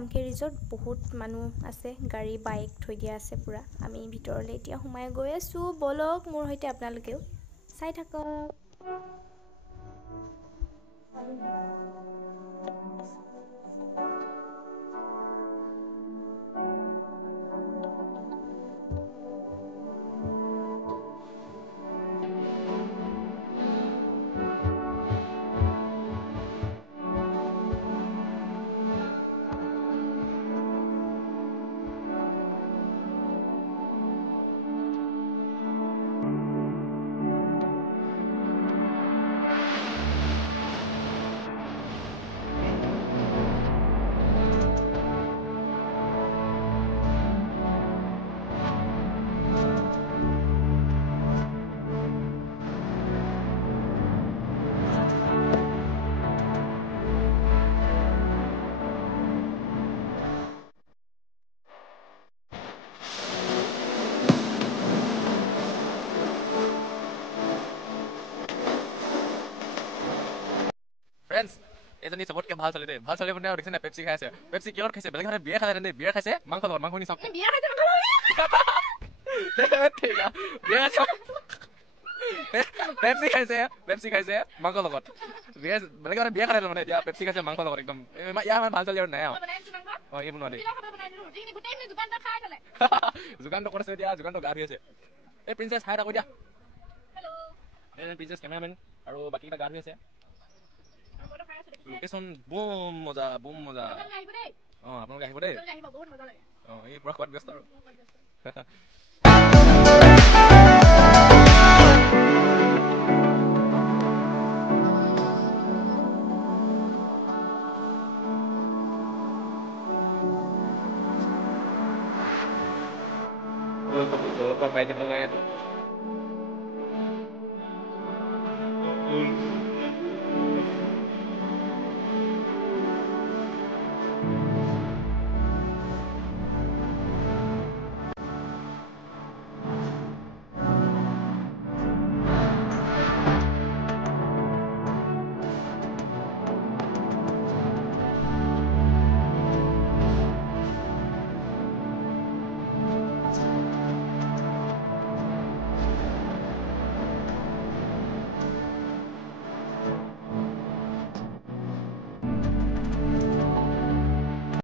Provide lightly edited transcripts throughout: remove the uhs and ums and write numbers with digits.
জামকে resort বহুত মানুহ আছে গাড়ী বাইক থৈ দিয়া আছে পুৰা আমি ভিতৰলৈ এতিয়া সোমাই গৈ আছো বলক মোৰ হৈতে আপোনালোকেও চাই থাকক Friends, এজনী চবতকে ভাল চলে দে ভাল চলে মানে দেখিছে না পেপসি খাইছে পেপসি কিহত খাইছে বেলেগ বিয়াৰ খাইছে নে বিয়াৰ খাইছে মাংস লগত মাংস নি চাওক বিয়াৰ খাইছে ঠিক আছে বিয়াৰ চাওক পেপসি খাইছে মাংস লগত বিয়াৰ বেলেগ বিয়াৰ খাইছে মানে এতিয়া পেপসি খাইছে মাংস লগত একদম ইয়াৰ মানে ভাল চলে আৰু নাই অ এই বনোৱা দে যোগানটো কৰিছে এতিয়া যোগানটো গা ধুই আছে এই প্ৰিন্সেছ হাই থাকো দিয়া হেল্ল এই প্ৰিন্সেছ কেমেৰামেন আৰু বাকি গা ধুই আছে লোকেশন বুম মজা আপোনালোকে আহিব দেই বহুত মজা লাগে এই পুৰা খোৱাত ব্যস্ত আৰু পাই দিব লাগে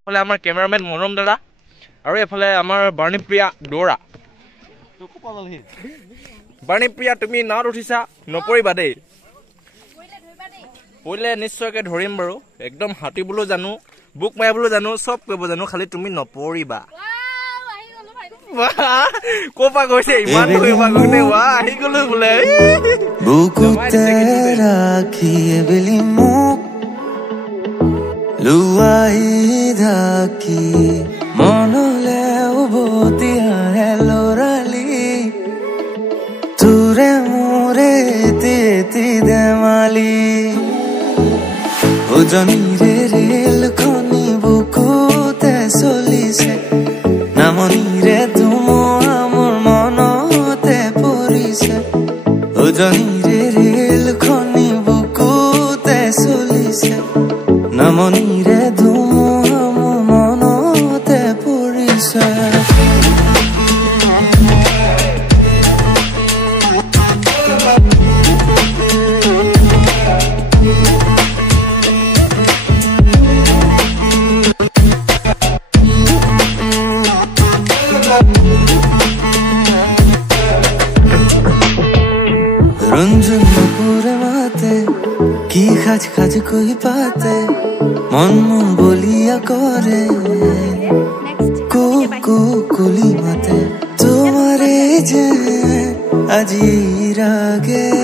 এফালে আমাৰ কেমেৰামেন মনোৰম দাদা আৰু এফালে আমাৰ বাৰ্ণীপ্ৰিয়া দৌৰা বাৰ্ণীপ্ৰিয়া তুমি নাৱত উঠিছা নপৰিবা দেই পৰিলে নিশ্চয়কৈ ধৰিম বাৰু একদম সাঁতুৰিবলৈ জানো বুক মাৰিবলৈ জানো চব কৰিব জানো খালি তুমি নপৰিবা ক'ৰ পৰা গৈছে ইমান ধৰিবা গৈছে আহি গলো বোলে লুৱাই ঢাকি মনলে উভতি আহে লৰালি তোৰে মোৰে তেতি ধেমালি উজনিৰে ৰেলখনি বুকুতে চলিছে নামনিৰে ধুমুহা মোৰ মনতে পৰিছে উজনিৰে ৰেলখনি বুকুতে চলিছে নামনিৰে ধুমুহা মোৰ মনতে পৰিছে ৰঞ্জন পুৰে মাতে কি খাজ খাজ কৈ পাতে মন মন বলিয়া কৰে কুলি মাতে তোমাৰে যে আজি ৰাগে